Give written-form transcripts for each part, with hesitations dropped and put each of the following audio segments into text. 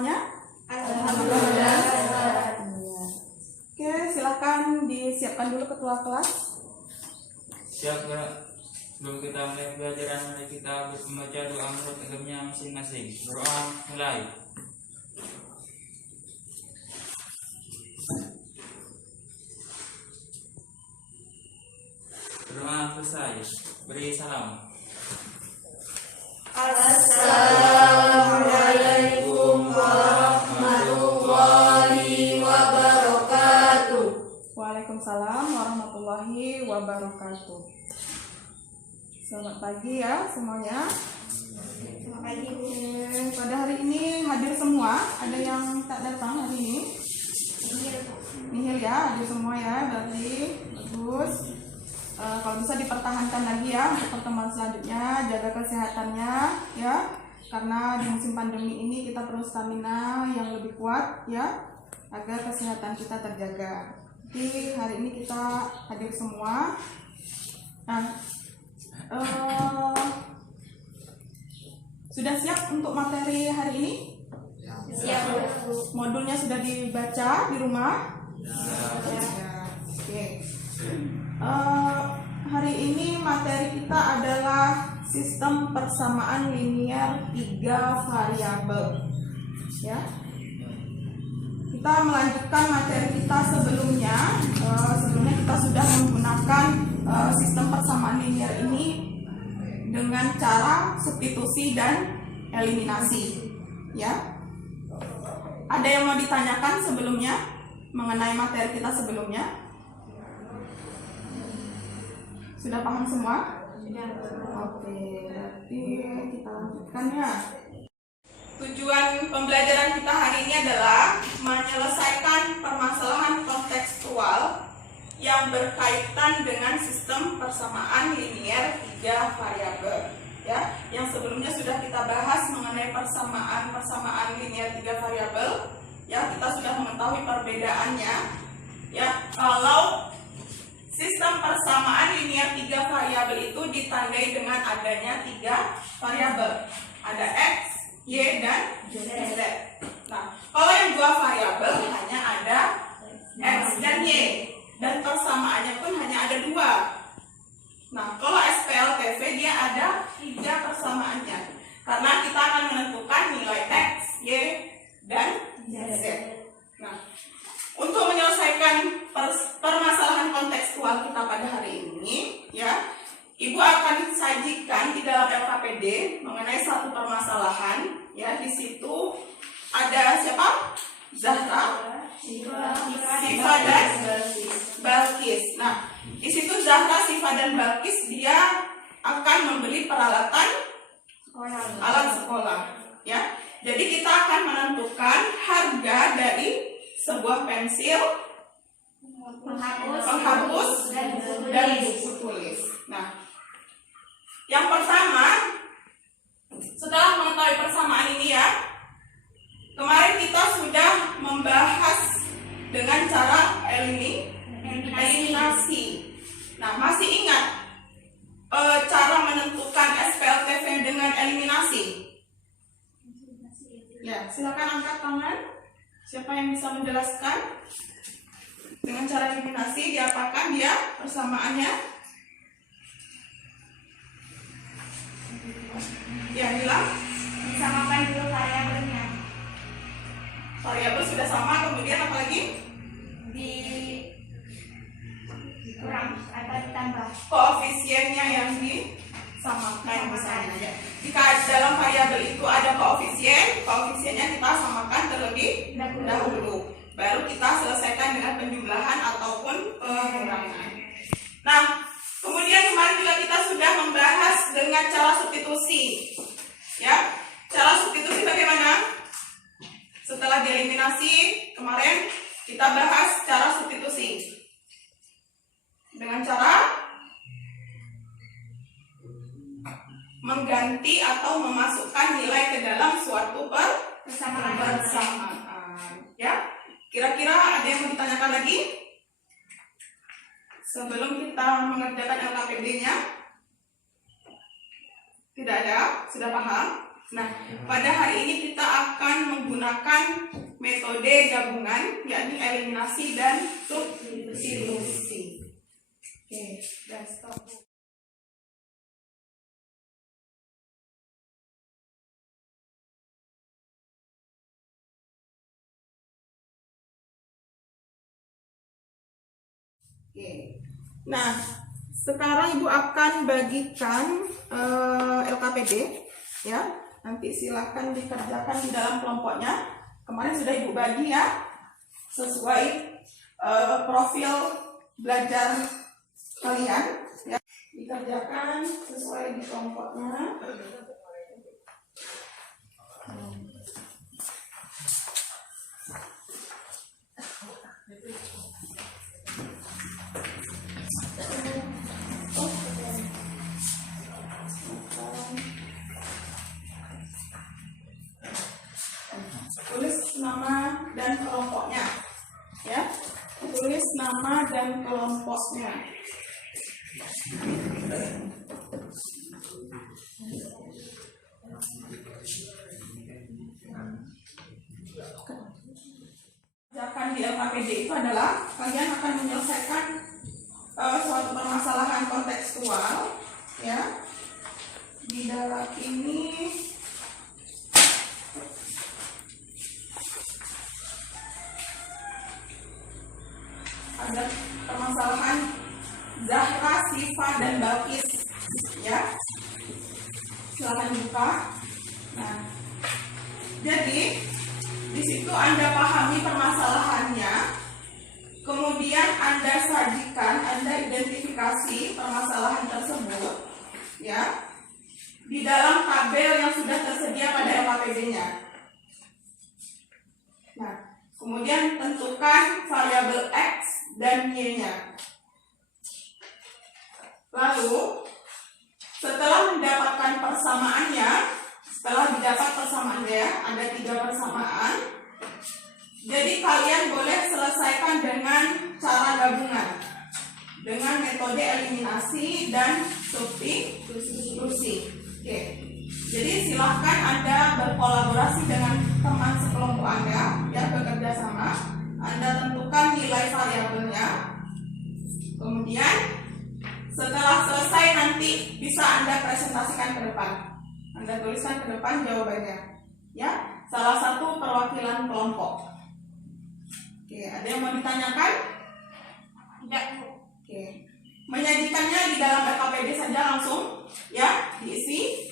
semuanya? Alhamdulillah. Oke, silakan disiapkan dulu ketua kelas. Siap ya. Sebelum kita mulai pelajaran, mari kita membaca doa menurut agamanya masing-masing. Doa mulai. Doa selesai. Beri salam. Assalamualaikum warahmatullahi wabarakatuh. Waalaikumsalam warahmatullahi wabarakatuh. Selamat pagi ya semuanya. Selamat pagi, Bu. Pada hari ini hadir semua. Ada yang tak datang hari ini? Nihil ya, hadir semua ya. Berarti bagus. Kalau bisa dipertahankan lagi ya untuk pertemuan selanjutnya. Jaga kesehatannya ya. Karena di musim pandemi ini kita perlu stamina yang lebih kuat ya, agar kesehatan kita terjaga. Jadi hari ini kita hadir semua. Nah, sudah siap untuk materi hari ini? Siap, Bu. Modulnya sudah dibaca di rumah? Ya. Oke. Hari ini materi kita adalah sistem persamaan linier 3 variabel. Ya. Kita melanjutkan materi kita sebelumnya. Sebelumnya kita sudah menggunakan sistem persamaan linier ini dengan cara substitusi dan eliminasi. Ya. Ada yang mau ditanyakan sebelumnya mengenai materi kita sebelumnya? Sudah paham semua? Sudah. Oke, berarti kita lanjutkan ya. Tujuan pembelajaran kita hari ini adalah menyelesaikan permasalahan kontekstual yang berkaitan dengan sistem persamaan linier 3 variabel. Ya, yang sebelumnya sudah kita bahas mengenai persamaan linier 3 variabel. Ya, kita sudah mengetahui perbedaannya. Ya, kalau sistem persamaan linier 3 variabel itu ditandai dengan adanya 3 variabel. Ada X, Y, dan Z. Nah, kalau yang 2 variabel hanya ada X dan Y. Dan persamaannya pun hanya ada 2. Nah, kalau SPLTV dia ada 3 persamaannya. Karena kita akan menentukan nilai X, Y, dan Z. Nah, untuk menyelesaikan permasalahan kontekstual kita pada hari ini, ya, Ibu akan sajikan di dalam LKPD mengenai satu permasalahan. Ya, di situ ada siapa? Zahra, Sifa, dan Balkis. Nah, di situ Zahra, Sifa, dan Balkis dia akan membeli peralatan alat sekolah. Ya, jadi kita akan menentukan harga dari sebuah pensil, penghapus, dan buku tulis. Nah, yang pertama, setelah mengetahui persamaan ini ya, kemarin kita sudah membahas dengan cara eliminasi. Nah, masih ingat cara menentukan SPLTV dengan eliminasi? Ya, silakan angkat tangan. Siapa yang bisa menjelaskan dengan cara eliminasi diapakan dia persamaannya? Ya, bilang Disamakan dulu variabelnya. variabel sudah sama, kemudian apa lagi? Kurang atau ditambah. Koefisiennya yang disamakan misalnya ya. Jika dalam variabel itu ada koefisiennya kita samakan terlebih dahulu. Baru kita selesaikan dengan penjumlahan ataupun pengurangan. Nah, kemudian kemarin juga kita sudah membahas dengan cara substitusi. Ya, cara substitusi bagaimana? Setelah dieliminasi, kemarin kita bahas cara substitusi. Dengan cara mengganti atau memasukkan nilai ke dalam suatu persamaan. Ya, kira-kira ada yang mau ditanyakan lagi? Sebelum kita mengerjakan LKPD-nya? Tidak ada? Sudah paham? Nah, pada hari ini kita akan menggunakan metode gabungan, yakni eliminasi dan substitusi. Oke, dan stop. Oke. Nah, sekarang Ibu akan bagikan LKPD, ya. Nanti silahkan dikerjakan di dalam kelompoknya. Kemarin sudah Ibu bagi ya, sesuai profil belajar kalian, ya. Dikerjakan sesuai di kelompoknya. Tulis nama dan kelompoknya, ya. Tulis nama dan kelompoknya. Kerjakan di LKPD itu adalah kalian akan menyelesaikan suatu permasalahan kontekstual, ya. Di dalam ini ada permasalahan Zahra, Sifa, dan Balkis, ya. Silakan buka. Nah, jadi di situ Anda pahami permasalahannya, kemudian Anda sajikan, Anda identifikasi permasalahan tersebut, ya, di dalam tabel yang sudah tersedia pada LKPD-nya. Nah, kemudian tentukan variabel X dan Y-nya. Lalu, setelah mendapatkan persamaannya, setelah didapat persamaannya, ada 3 persamaan. Jadi kalian boleh selesaikan dengan cara gabungan, dengan metode eliminasi dan substitusi. Oke. Jadi silahkan Anda berkolaborasi dengan teman sekelompok Anda, ya, bekerja sama. Anda tentukan nilai variabelnya. Kemudian setelah selesai nanti bisa Anda presentasikan ke depan. Anda tuliskan ke depan jawabannya, ya. Salah satu perwakilan kelompok. Oke, ada yang mau ditanyakan? Tidak. Oke. Menyajikannya di dalam LKPD saja langsung, ya, diisi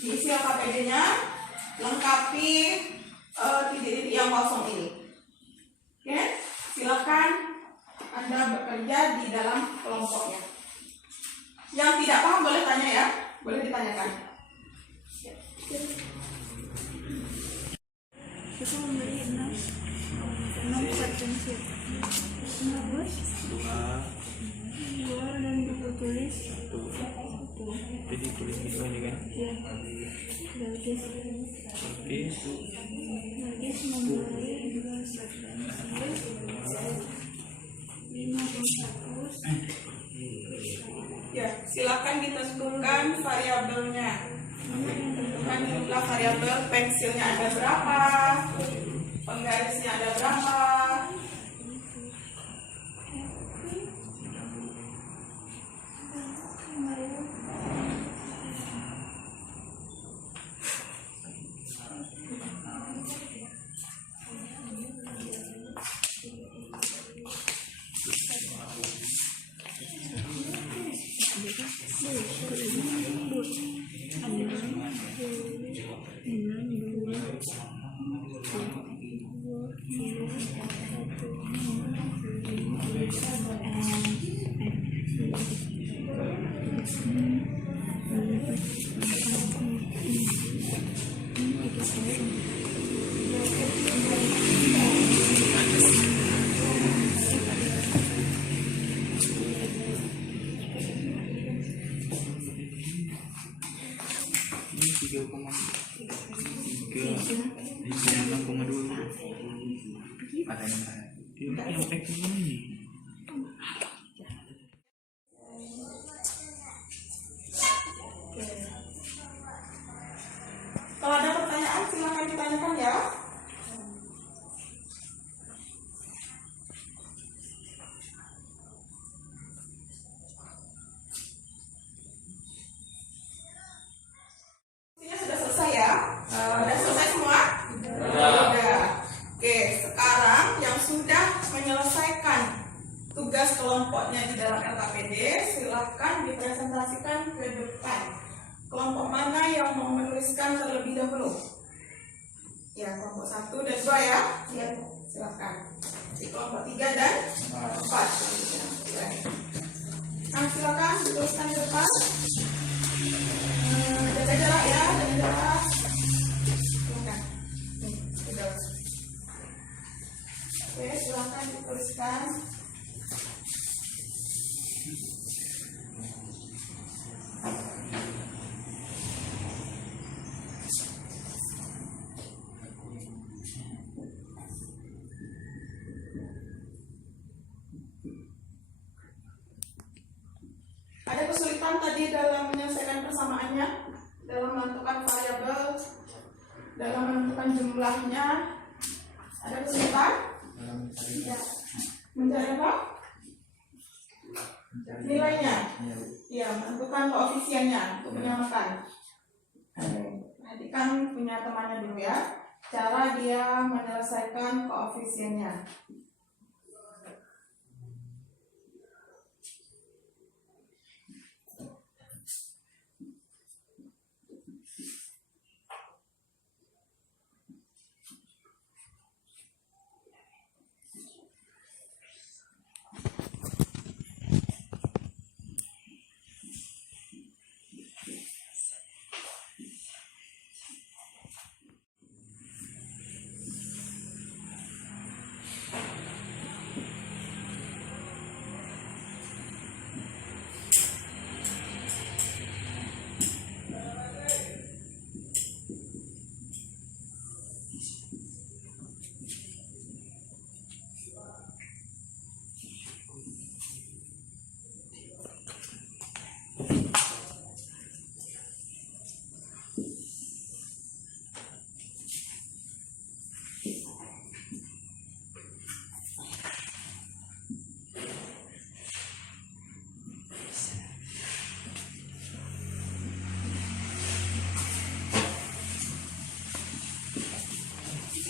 LKPD-nya, lengkapi titik-titik yang kosong ini. Oke, silakan Anda bekerja di dalam kelompoknya. Yang tidak paham boleh tanya, ya, boleh ditanyakan. Kita memberi 6 sentensi. 2 dan buku tulis 1. Jadi tulis itu aja kan? Ya. Balkis memberi 2 sentensi. 5 hapus. Ya, silakan ditentukan variabelnya. Tentukan jumlah variabel, pensilnya ada berapa, penggarisnya ada berapa. silakan ditanyakan ya. Ini sudah selesai ya. Sudah selesai semua? Sudah. Oke, sekarang yang sudah menyelesaikan tugas kelompoknya di dalam LKPD, silahkan dipresentasikan ke depan. Kelompok mana yang mau menuliskan terlebih dahulu? Ya, kelompok 1 dan 2 ya. Ya, silahkan. Di kelompok 3 dan 4. Nah, silakan dituliskan ke depan. Jaga jarak ya, jaga jarak. Silakan. Sudah. Oke, silakan dituliskan. Ada kesulitan tadi dalam menyelesaikan persamaannya, dalam menentukan variabel, dalam menentukan jumlahnya. Ada kesulitan? Ya. Mencari apa? Nilainya. Ya, menentukan koefisiennya untuk menyamakan. Perhatikan punya temannya dulu ya. Cara dia menyelesaikan koefisiennya.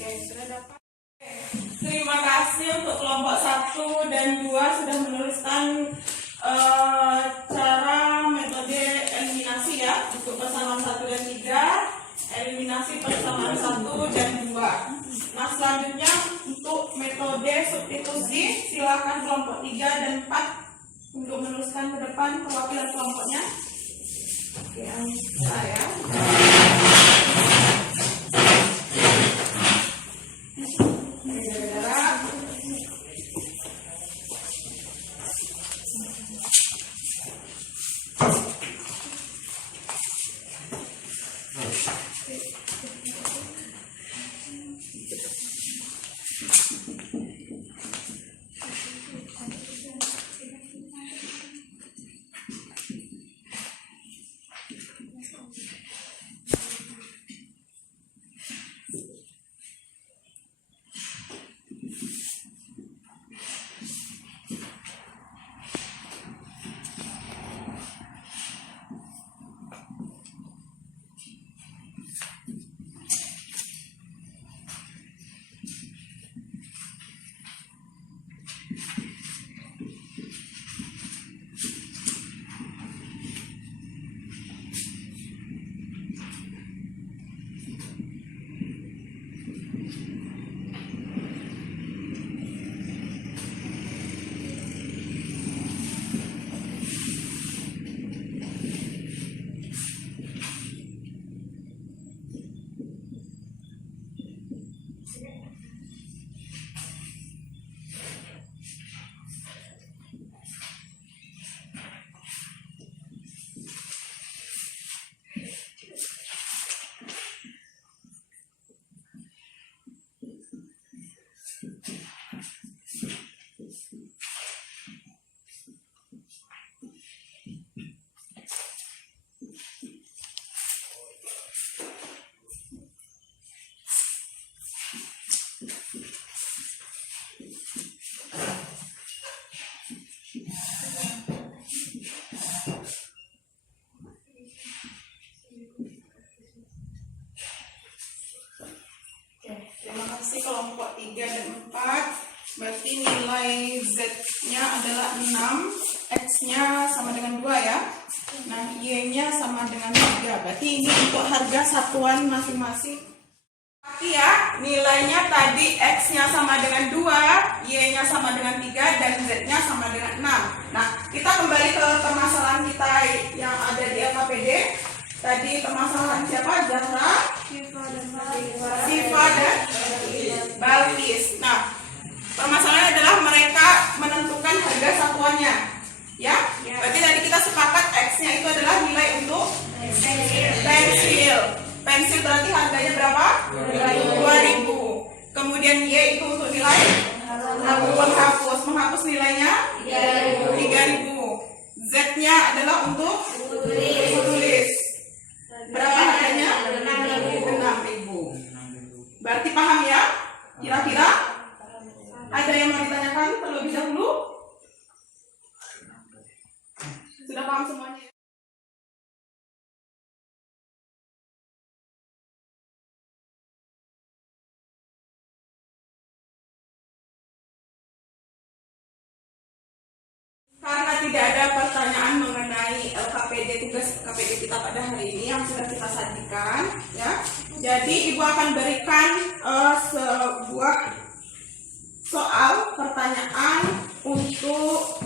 Sudah dapat. Terima kasih untuk kelompok 1 dan 2 sudah menuliskan cara metode eliminasi ya untuk persamaan 1 dan 3, eliminasi persamaan 1 dan 2. Nah, selanjutnya untuk metode substitusi, silakan kelompok 3 dan 4 untuk menuliskan ke depan perwakilan kelompoknya. Oke, saya. 3 dan 4. Berarti nilai Z-nya adalah 6, X-nya sama dengan 2 ya. Nah, Y-nya sama dengan 3. Berarti ini untuk harga satuan masing-masing. Tapi ya, nilainya tadi X-nya sama dengan 2, Y-nya sama dengan 3, dan Z-nya sama dengan 6. Nah, kita kembali ke permasalahan kita yang ada di LKPD. Tadi permasalahan siapa? Zahra, Siva, dan Balkis. Nah, permasalahannya adalah mereka menentukan harga satuannya. Ya, berarti tadi kita sepakat X-nya itu adalah nilai untuk pensil. Pensil berarti harganya berapa? 2.000. Kemudian Y itu untuk nilai menghapus. Menghapus nilainya 3.000. Z-nya adalah untuk tulis. Berapa harganya? 6.000. Berarti paham ya? Kira-kira? Ada yang mau ditanyakan terlebih dahulu? Sudah paham semuanya? Karena tidak ada pertanyaan mengenai LKPD, tugas KPD kita pada hari ini yang sudah kita sajikan, ya. Jadi Ibu akan berikan sebuah soal pertanyaan untuk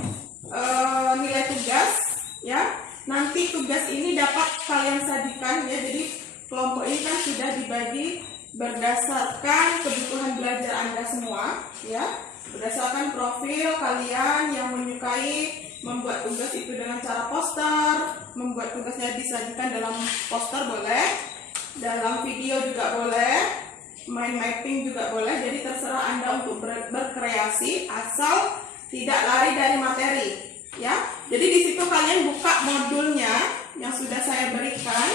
nilai tugas, ya. Nanti tugas ini dapat kalian sajikan, ya. Jadi kelompok ini kan sudah dibagi berdasarkan kebutuhan belajar Anda semua, ya. Berdasarkan profil kalian yang menyukai membuat tugas itu dengan cara poster, membuat tugasnya disajikan dalam poster boleh, dalam video juga boleh, mind mapping juga boleh. Jadi terserah Anda untuk berkreasi asal tidak lari dari materi, ya. Jadi di situ kalian buka modulnya yang sudah saya berikan,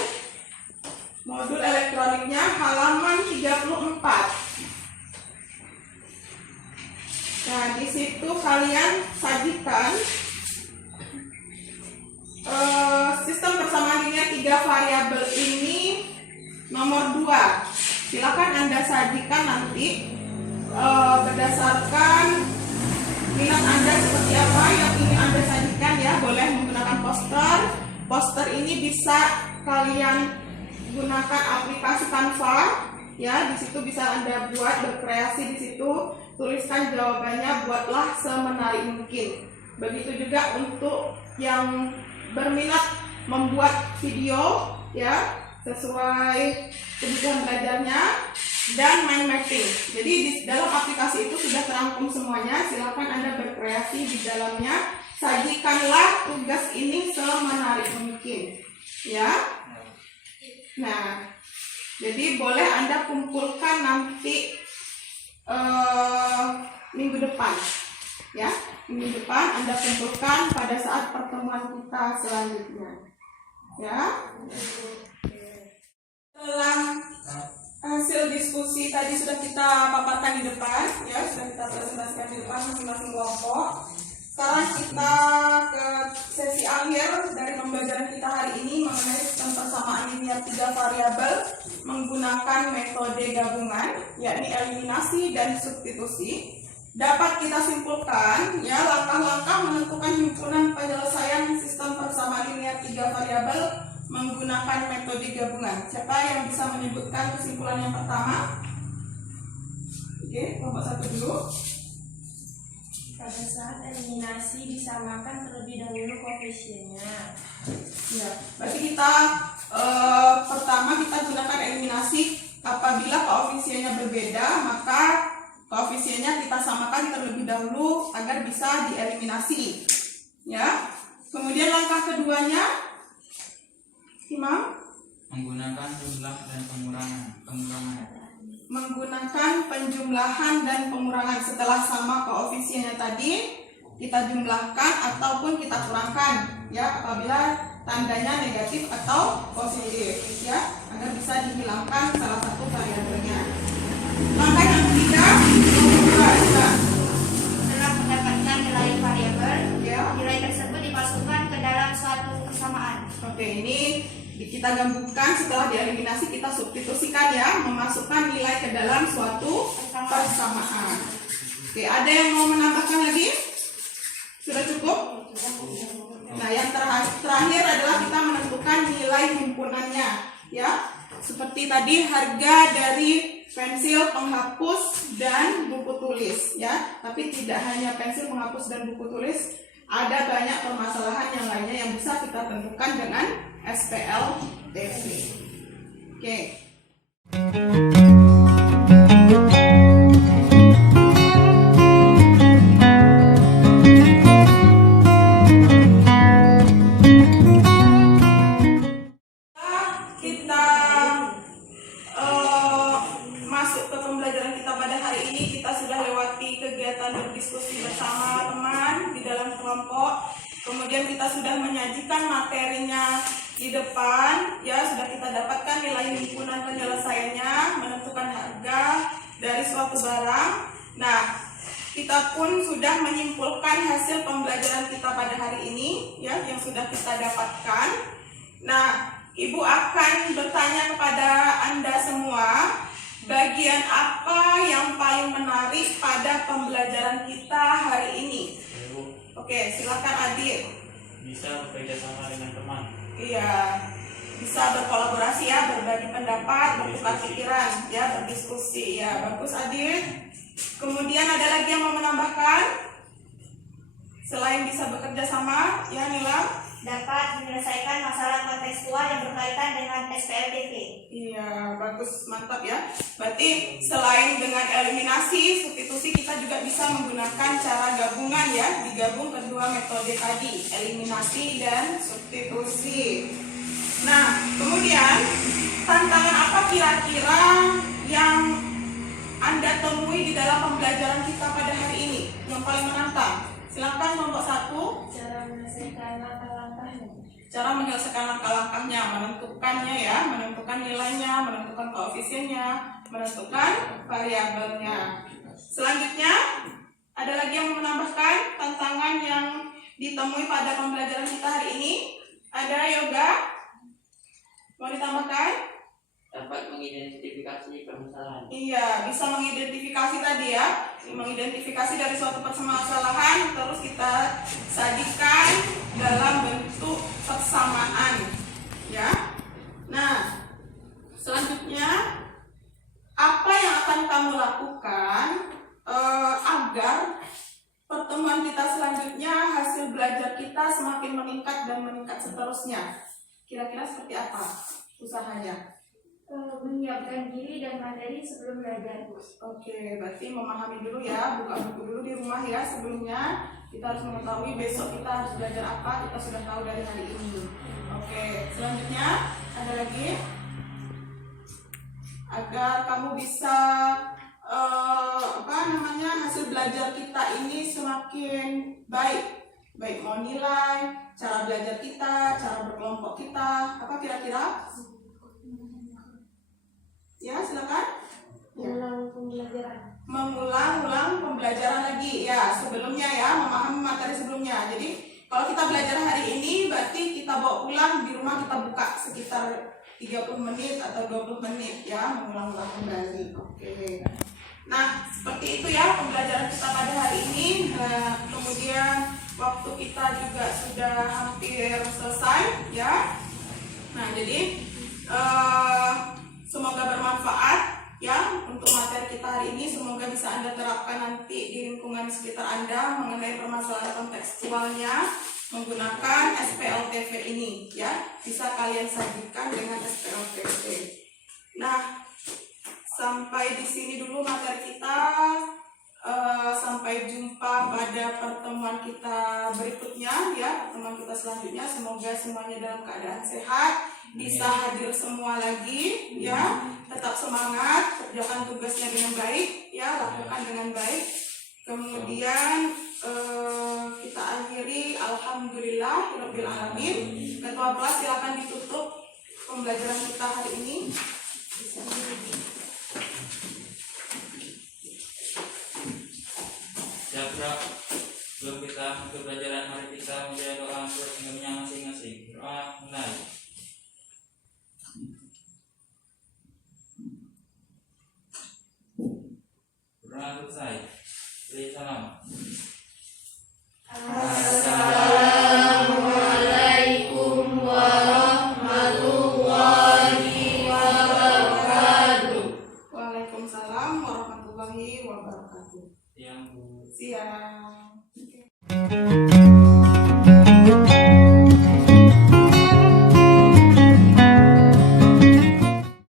modul elektroniknya halaman 34. Nah, di situ kalian sajikan sistem persamaan linear 3 variabel ini nomor 2. Silakan Anda sajikan nanti berdasarkan minat Anda seperti apa yang ingin Anda sajikan, ya. Boleh menggunakan poster. Poster ini bisa kalian gunakan aplikasi Canva, ya. Di situ bisa Anda buat berkreasi di situ. Tuliskan jawabannya, buatlah semenarik mungkin. Begitu juga untuk yang berminat membuat video, ya, sesuai kebutuhan belajarnya, dan mind mapping. Jadi di dalam aplikasi itu sudah terangkum semuanya. Silakan Anda berkreasi di dalamnya. Sajikanlah tugas ini semenarik mungkin, ya. Nah, jadi boleh Anda kumpulkan nanti minggu depan, ya. Minggu depan Anda kumpulkan pada saat pertemuan kita selanjutnya, ya. Dalam hasil diskusi tadi sudah kita paparkan di depan, ya, sudah kita presentasikan di depan masing-masing kelompok. Sekarang kita ke sesi akhir dari pembelajaran kita hari ini mengenai sistem persamaan linear 3 variabel menggunakan metode gabungan, yakni eliminasi dan substitusi. Dapat kita simpulkan, ya, langkah-langkah menentukan himpunan penyelesaian sistem persamaan linear 3 variabel menggunakan metode gabungan. Siapa yang bisa menyebutkan kesimpulan yang pertama? Oke, kelompok 1 dulu. Pada saat eliminasi disamakan terlebih dahulu koefisiennya. Ya, berarti kita pertama kita gunakan eliminasi. Apabila koefisiennya berbeda, maka koefisiennya kita samakan terlebih dahulu agar bisa dieliminasi. Ya. Kemudian langkah keduanya, Imam? Menggunakan jumlah dan pengurangan. Menggunakan penjumlahan dan pengurangan. Setelah sama koefisiennya tadi, kita jumlahkan ataupun kita kurangkan, ya, apabila tandanya negatif atau positif, ya, agar bisa dihilangkan salah satu variabelnya. Langkah yang ketiga, Setelah mendapatkan nilai variabel, ya. nilai tersebut dimasukkan ke dalam suatu persamaan. Oke, ini kita gabungkan, setelah dieliminasi kita substitusikan ya, memasukkan nilai ke dalam suatu persamaan. Oke, ada yang mau menambahkan lagi? Sudah cukup? Nah, yang terakhir adalah kita menentukan nilai himpunannya ya. Seperti tadi, harga dari pensil, penghapus, dan buku tulis ya. Tapi tidak hanya pensil, penghapus, dan buku tulis, ada banyak permasalahan yang lainnya yang bisa kita tentukan dengan SPLTV. Oke. Kita masuk ke pembelajaran kita pada hari ini. Kita sudah lewati kegiatan berdiskusi bersama teman di dalam kelompok. Kemudian kita sudah menyajikan materinya di depan, ya, sudah kita dapatkan nilai himpunan penyelesaiannya, menentukan harga dari suatu barang. Nah, kita pun sudah menyimpulkan hasil pembelajaran kita pada hari ini, ya, yang sudah kita dapatkan. Nah, Ibu akan bertanya kepada Anda semua, bagian apa yang paling menarik pada pembelajaran kita hari ini? Oke, silakan Adit. Bisa bekerja sama dengan teman. Iya, bisa berkolaborasi ya, berbagi pendapat, bertukar pikiran, ya, berdiskusi ya. Bagus Adit. Kemudian ada lagi yang mau menambahkan? Selain bisa bekerja sama, ya Nila? Dapat menyelesaikan masalah kontekstual yang berkaitan dengan SPLTV. Iya, bagus, mantap ya. Berarti selain dengan eliminasi, substitusi, kita juga bisa menggunakan cara gabungan ya, digabung kedua metode tadi, eliminasi dan substitusi. Nah, kemudian tantangan apa kira-kira yang Anda temui di dalam pembelajaran kita pada hari ini yang paling menantang? Silakan kelompok 1. Cara menyelesaikan langkah-langkahnya. Cara menyelesaikan langkah-langkahnya, menentukannya ya, menentukan nilainya, menentukan koefisiennya, menentukan variabelnya. Selanjutnya, ada lagi yang menambahkan tantangan yang ditemui pada pembelajaran kita hari ini? Ada Yoga? Mau ditambahkan? Dapat mengidentifikasi permasalahan. Iya, bisa mengidentifikasi tadi ya, mengidentifikasi dari suatu permasalahan, terus kita sajikan dalam bentuk persamaan, ya. Nah, selanjutnya apa yang akan kamu lakukan agar pertemuan kita selanjutnya, hasil belajar kita semakin meningkat dan meningkat seterusnya? Kira-kira seperti apa usahanya? Menyiapkan diri dan materi sebelum belajar. Oke, berarti memahami dulu ya, buka buku dulu di rumah ya sebelumnya. Kita harus mengetahui besok kita harus belajar apa, kita sudah tahu dari hari ini. Oke, selanjutnya ada lagi. Agar kamu bisa hasil belajar kita ini semakin baik. Baik mau nilai, cara belajar kita, cara berkelompok kita, apa kira-kira? Ya, silakan. Mengulang pembelajaran. Mengulang pembelajaran lagi ya, sebelumnya ya, memahami materi sebelumnya. Jadi kalau kita belajar hari ini, berarti kita bawa pulang di rumah, kita buka sekitar 30 menit atau 20 menit ya, mengulang-ulang kembali. Oke. Nah, seperti itu ya pembelajaran kita pada hari ini. Kemudian waktu kita juga sudah hampir selesai ya. Nah, jadi semoga bermanfaat ya untuk materi kita hari ini. Semoga bisa Anda terapkan nanti di lingkungan sekitar Anda mengenai permasalahan kontekstualnya menggunakan SPLTV ini ya. Bisa kalian sajikan dengan SPLTV. Nah, sampai di sini dulu materi kita. Sampai jumpa pada pertemuan kita berikutnya ya, pertemuan kita selanjutnya. Semoga semuanya dalam keadaan sehat, bisa hadir semua lagi ya. Tetap semangat, kerjakan tugasnya dengan baik ya, lakukan dengan baik. Kemudian kita akhiri alhamdulillahirabbil alamin. Ketua kelas silakan ditutup pembelajaran kita hari ini. Sebelum kita ke pelajaran hari kita, menjadi doa untuk kepentingan masing-masing. Doa mulai. Waalaikumsalam warahmatullahi wabarakatuh. Yang Bu. Siang.